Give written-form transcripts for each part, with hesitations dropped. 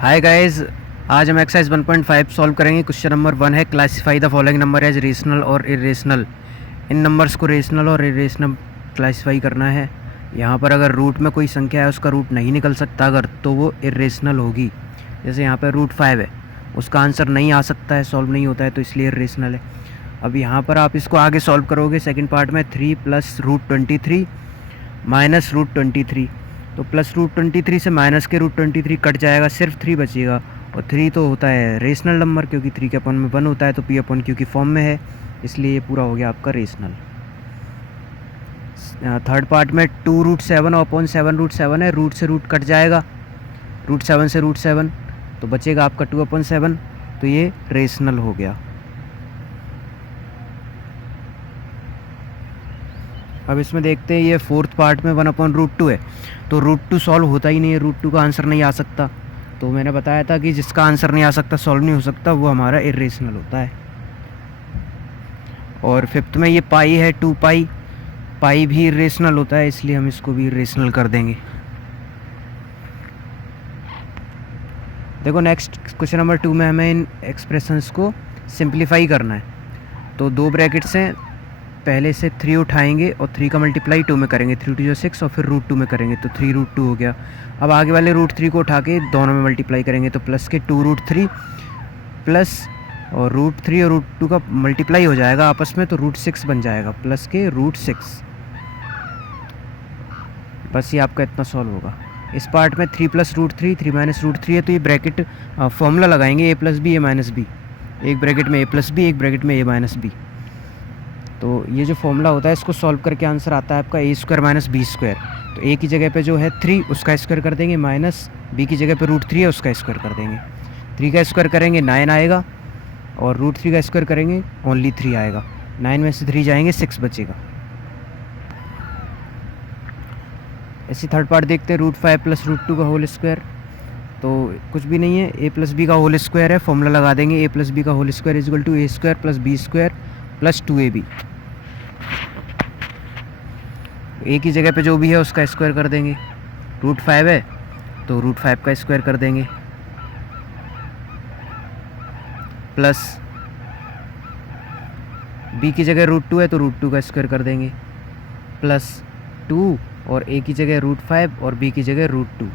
हाय guys, आज हम exercise 1.5 solve करेंगे। क्वेश्चन नंबर 1 है, classify the following number as rational और इरेशनल। इन नंबर्स को रेशनल और इरेशनल क्लासीफाई करना है। यहाँ पर अगर रूट में कोई संख्या है उसका रूट नहीं निकल सकता अगर, तो वो इरेशनल होगी। जैसे यहाँ पर रूट 5 है, उसका आंसर नहीं आ सकता है, सॉल्व नहीं होता है, तो इसलिए इरेशनल है। अब यहाँ पर आप इसको आगे सॉल्व करोगे सेकेंड पार्ट में, 3 प्लस रूट 23 माइनस रूट 23, तो प्लस रूट 23 से माइनस के रूट 23 कट जाएगा, सिर्फ 3 बचेगा। और 3 तो होता है रेशनल नंबर, क्योंकि 3 के अपन में 1 होता है, तो पी अपन क्यू की फॉर्म में है, इसलिए ये पूरा हो गया आपका रेशनल। थर्ड पार्ट में 2 रूट 7 अपॉन 7 रूट 7 है, रूट से रूट कट जाएगा, रूट 7 से रूट 7, तो बचेगा आपका 2 अपॉन 7, तो ये रेशनल हो गया। अब इसमें देखते हैं, ये फोर्थ पार्ट में 1 अपॉन रूट 2 है, तो रूट 2 सॉल्व होता ही नहीं है, रूट 2 का आंसर नहीं आ सकता। तो मैंने बताया था कि जिसका आंसर नहीं आ सकता, सॉल्व नहीं हो सकता, वो हमारा इरेशनल होता है। और फिफ्थ में ये पाई है, 2 पाई, पाई भी इरेशनल होता है, इसलिए हम इसको भी इरेशनल कर देंगे। देखो नेक्स्ट क्वेश्चन नंबर 2 में हमें इन एक्सप्रेशंस को सिंप्लीफाई करना है। तो 2 ब्रैकेट्स हैं, पहले से 3 उठाएंगे और 3 का मल्टीप्लाई 2 में करेंगे, 3 2 6 और फिर रूट 2 में करेंगे, तो 3 रूट 2 हो गया। अब आगे वाले रूट 3 को उठा के दोनों में मल्टीप्लाई करेंगे, तो प्लस के 2 रूट 3 प्लस और रूट 3 और रूट 2 का मल्टीप्लाई हो जाएगा आपस में, तो रूट 6 बन जाएगा, प्लस के रूट 6। बस ये आपका इतना सॉल्व होगा। इस पार्ट में 3 प्लस रूट 3, 3 माइनस रूट 3 है, तो ये ब्रैकेट फॉर्मूला लगाएंगे, ए प्लस बी ए माइनस बी, एक ब्रैकेट में ए प्लस बी, एक ब्रैकेट में ए माइनस बी। तो ये जो फॉर्मूला होता है, इसको सॉल्व करके आंसर आता है आपका ए स्क्वायर माइनस बी स्क्वायर। तो ए की जगह पे जो है 3, उसका स्क्वायर कर देंगे, माइनस बी की जगह पे रूट 3 है, उसका स्क्वायर कर देंगे। 3 का स्क्वायर करेंगे 9 आएगा, और रूट 3 का स्क्वायर करेंगे ओनली 3 आएगा। 9 में से 3 जाएंगे, 6 बचेगा। ऐसे थर्ड पार्ट देखते हैं, रूट 5 प्लस रूट 2 का होल स्क्वायर, तो कुछ भी नहीं है, ए प्लस बी का होल स्क्वायर है, फॉर्मूला लगा देंगे, ए प्लस बी का whole square is equal to A square plus B square plus 2ab। A की जगह पे जो भी है उसका स्क्वायर कर देंगे, रूट 5 है तो रूट 5 का स्क्वायर कर देंगे, प्लस बी की जगह रूट 2 है तो रूट 2 का स्क्वायर कर देंगे, प्लस 2, और ए की जगह रूट 5 और बी की जगह रूट 2।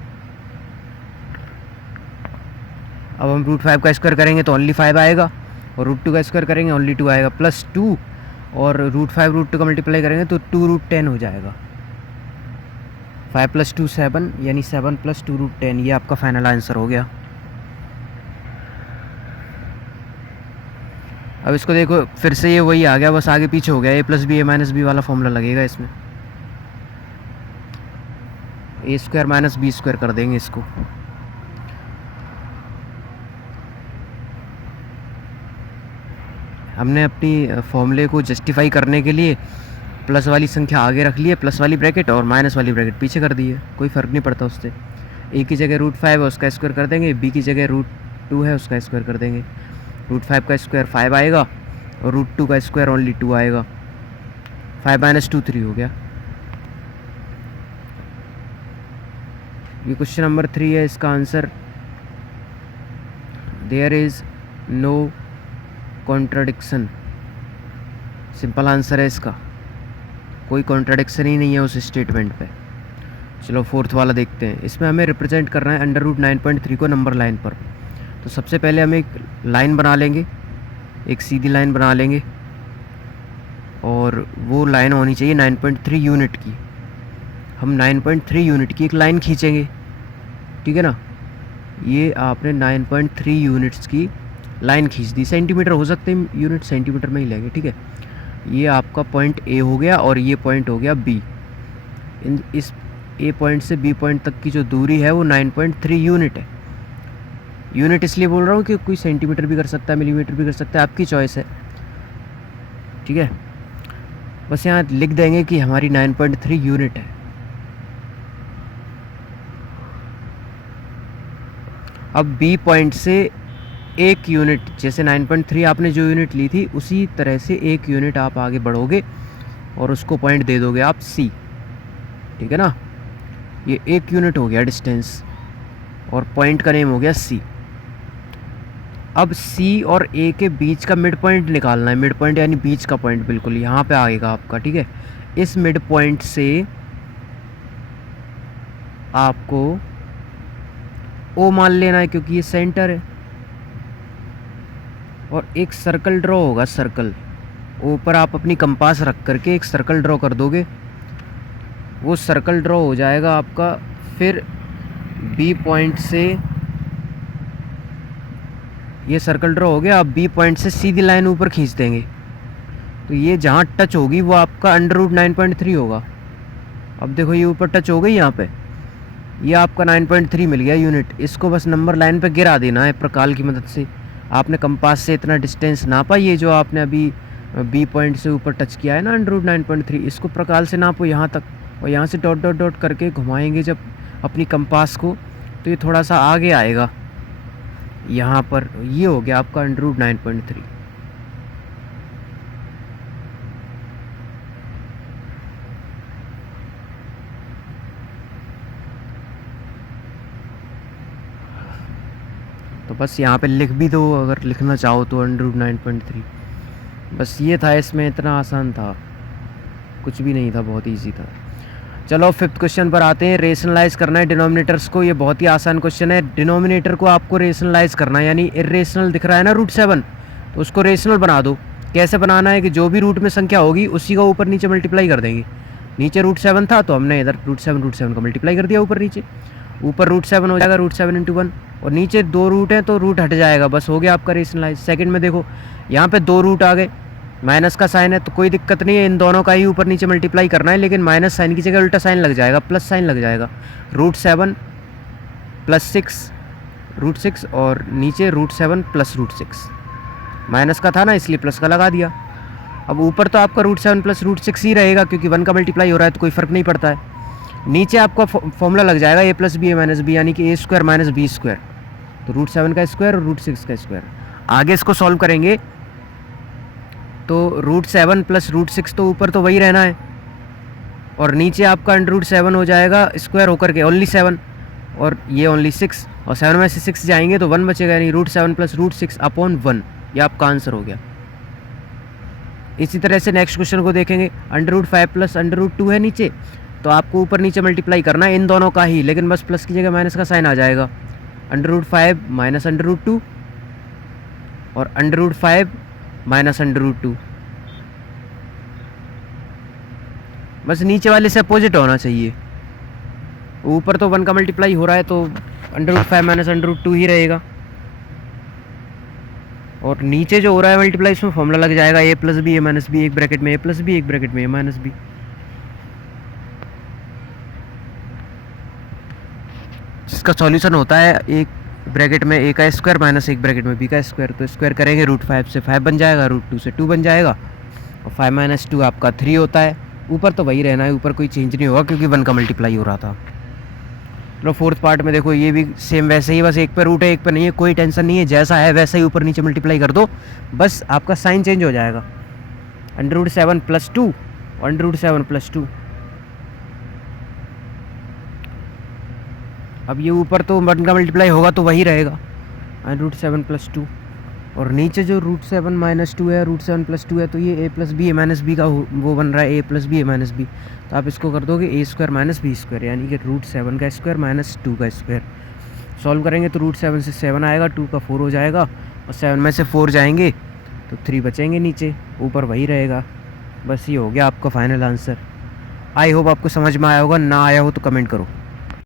अब हम रूट 5 का स्क्वायर करेंगे तो ओनली 5 आएगा, और रूट 2 का स्क्वायर करेंगे ओनली 2 आएगा, प्लस 2, और रूट 5 रूट 2 का मल्टीप्लाई करेंगे तो 2 रूट 10 हो जाएगा। 5 प्लस 2 7, यानी 7 प्लस 2 रूट 10, ये आपका फाइनल आंसर हो गया। अब इसको देखो, फिर से ये वही आ गया, बस आगे पीछे हो गया, ए प्लस बी ए माइनस बी वाला फॉर्मूला लगेगा इसमें, ए स्क्वायर माइनस बी स्क्वायर कर देंगे इसको। हमने अपनी फॉर्मूले को जस्टिफाई करने के लिए प्लस वाली संख्या आगे रख ली है, प्लस वाली ब्रैकेट, और माइनस वाली ब्रैकेट पीछे कर दी है, कोई फ़र्क नहीं पड़ता उससे। ए की जगह रूट 5 है उसका स्क्वायर कर देंगे, बी की जगह रूट 2 है उसका स्क्वायर कर देंगे, रूट 5 का स्क्वायर 5 आएगा, और रूट 2 का स्क्वायर ओनली 2 आएगा, 5 माइनस 2 3 हो गया। ये क्वेश्चन नंबर 3 है, इसका answer there is no contradiction, simple answer है इसका, कोई कॉन्ट्राडिक्शन ही नहीं है उस स्टेटमेंट पे। चलो फोर्थ वाला देखते हैं, इसमें हमें रिप्रेजेंट करना है अंडर रूट 9.3 को नंबर लाइन पर। तो सबसे पहले हम एक लाइन बना लेंगे, एक सीधी लाइन बना लेंगे, और वो लाइन होनी चाहिए 9.3 यूनिट की। हम 9.3 यूनिट की एक लाइन खींचेंगे, ठीक है ना। ये आपने 9.3 यूनिट्स की लाइन खींच दी, सेंटीमीटर हो सकते हैं, यूनिट सेंटीमीटर में ही लेंगे, ठीक है। ये आपका पॉइंट ए हो गया, और ये पॉइंट हो गया बी। इस ए पॉइंट से बी पॉइंट तक की जो दूरी है वो 9.3 यूनिट है। यूनिट इसलिए बोल रहा हूँ कि कोई सेंटीमीटर भी कर सकता है, मिलीमीटर भी कर सकता है, आपकी चॉइस है, ठीक है। बस यहाँ लिख देंगे कि हमारी 9.3 यूनिट है। अब बी पॉइंट से एक यूनिट, जैसे 9.3 आपने जो यूनिट ली थी उसी तरह से एक यूनिट आप आगे बढ़ोगे और उसको पॉइंट दे दोगे आप सी, ठीक है ना। ये एक यूनिट हो गया डिस्टेंस। और पॉइंट का नेम हो गया सी। अब सी और ए के बीच का मिड पॉइंट निकालना है। मिड पॉइंट यानी बीच का पॉइंट बिल्कुल यहाँ पे आएगा आपका, ठीक है। इस मिड पॉइंट से आपको ओ मान लेना है क्योंकि ये सेंटर है, और एक सर्कल ड्रॉ होगा। सर्कल ऊपर आप अपनी कंपास रख करके एक सर्कल ड्रॉ कर दोगे, वो सर्कल ड्रॉ हो जाएगा आपका। फिर बी पॉइंट से ये सर्कल ड्रॉ हो गया। अब बी पॉइंट से सीधी लाइन ऊपर खींच देंगे, तो ये जहाँ टच होगी वो आपका √9.3 होगा। अब देखो ये ऊपर टच हो गई यहाँ पे, ये आपका 9.3 मिल गया यूनिट। इसको बस नंबर लाइन पे गिरा देना है प्रकाल की मदद से। आपने कंपास से इतना डिस्टेंस नापा, ये जो आपने अभी बी पॉइंट से ऊपर टच किया है ना √9.3, इसको प्रकाल से नापो यहाँ तक, और यहाँ से डॉट डॉट डॉट करके घुमाएंगे जब अपनी कंपास को, तो ये थोड़ा सा आगे आएगा यहाँ पर। ये हो गया आपका √9.3। तो बस यहाँ पे लिख भी दो अगर लिखना चाहो तो √9.3। बस ये था, इसमें इतना आसान था, कुछ भी नहीं था, बहुत इजी था। चलो 5th क्वेश्चन पर आते हैं। रेशनलाइज करना है डिनोमिनेटर्स को। ये बहुत ही आसान क्वेश्चन है। डिनोमिनेटर को आपको रेशनलाइज करना है, यानी इरेशनल दिख रहा है ना √7, तो उसको रेशनल बना दो। कैसे बनाना है कि जो भी रूट में संख्या होगी उसी का ऊपर नीचे मल्टीप्लाई कर देंगे। नीचे √7 था तो हमने इधर √7 का मल्टीप्लाई कर दिया ऊपर नीचे। ऊपर √7 हो जाएगा, √7 × 1, और नीचे 2 रूट हैं तो रूट हट जाएगा। बस हो गया आपका रेशनलाइज। सेकंड में देखो यहाँ पे 2 रूट आ गए, माइनस का साइन है तो कोई दिक्कत नहीं है, इन दोनों का ही ऊपर नीचे मल्टीप्लाई करना है, लेकिन माइनस साइन की जगह उल्टा साइन लग जाएगा, प्लस साइन लग जाएगा। √7 + 6 √6, और नीचे √7 + √6। माइनस का था ना इसलिए प्लस का लगा दिया। अब ऊपर तो आपका √7 + √6 ही रहेगा क्योंकि 1 का मल्टीप्लाई हो रहा है तो कोई फ़र्क नहीं पड़ता है। नीचे आपका फॉर्मूला लग जाएगा a + b a - b, यानी कि a² - b², तो √7 का स्क्वायर और √6 का स्क्वायर। आगे इसको सॉल्व करेंगे तो √7 + √6 तो ऊपर तो वही रहना है, और नीचे आपका √7 हो जाएगा स्क्वायर होकर के ओनली 7, और ये ओनली 6, और 7 में से 6 जाएंगे तो 1 बचेगा, यानी √7 + √6/1। ये आपका आंसर हो गया। इसी तरह से नेक्स्ट क्वेश्चन को देखेंगे। √5 + √2 है नीचे, तो आपको ऊपर नीचे मल्टीप्लाई करना है इन दोनों का ही, लेकिन बस प्लस की जगह माइनस का साइन आ जाएगा। √5 - √2 और √5 - √2, बस नीचे वाले से अपोजिट होना चाहिए। ऊपर तो 1 का मल्टीप्लाई हो रहा है तो √5 - √2 ही रहेगा, और नीचे जो हो रहा है मल्टीप्लाई इसमें फॉर्मूला लग जाएगा a + b a - b, एक ब्रैकेट में a + b, एक ब्रैकेट में a - b। जिसका सॉल्यूशन होता है एक ब्रैकेट में a का स्क्वायर माइनस एक ब्रैकेट में b का स्क्वायर, तो स्क्वायर करेंगे √5 से 5 बन जाएगा, √2 से 2 बन जाएगा, और 5 - 2 आपका 3 होता है। ऊपर तो वही रहना है, ऊपर कोई चेंज नहीं होगा क्योंकि 1 का मल्टीप्लाई हो रहा था। चलो 4th पार्ट में देखो, ये भी सेम वैसे ही, बस एक पे रूट है एक पे नहीं है, कोई टेंशन नहीं है, जैसा है वैसा ही ऊपर नीचे मल्टीप्लाई कर दो, बस आपका साइन चेंज हो जाएगा। √7 + 2 और √7 + 2। अब ये ऊपर तो 1 का मल्टीप्लाई होगा तो वही रहेगा, √7 + 2, और नीचे जो √7 - 2 है, √7 + 2 है, तो ये a + b a - b का वो बन रहा है, a + b a - b। तो आप इसको कर दोगे a² - b², यानी कि √7 का स्क्वायर माइनस 2 का स्क्वायर। सॉल्व करेंगे तो √7 से 7 आएगा, 2 का 4 हो जाएगा, और 7 में से 4 जाएंगे तो 3 बचेंगे, नीचे ऊपर वही रहेगा। बस ये हो गया आपका फाइनल आंसर। आई होप आपको समझ में आया होगा, ना आया हो तो कमेंट करो।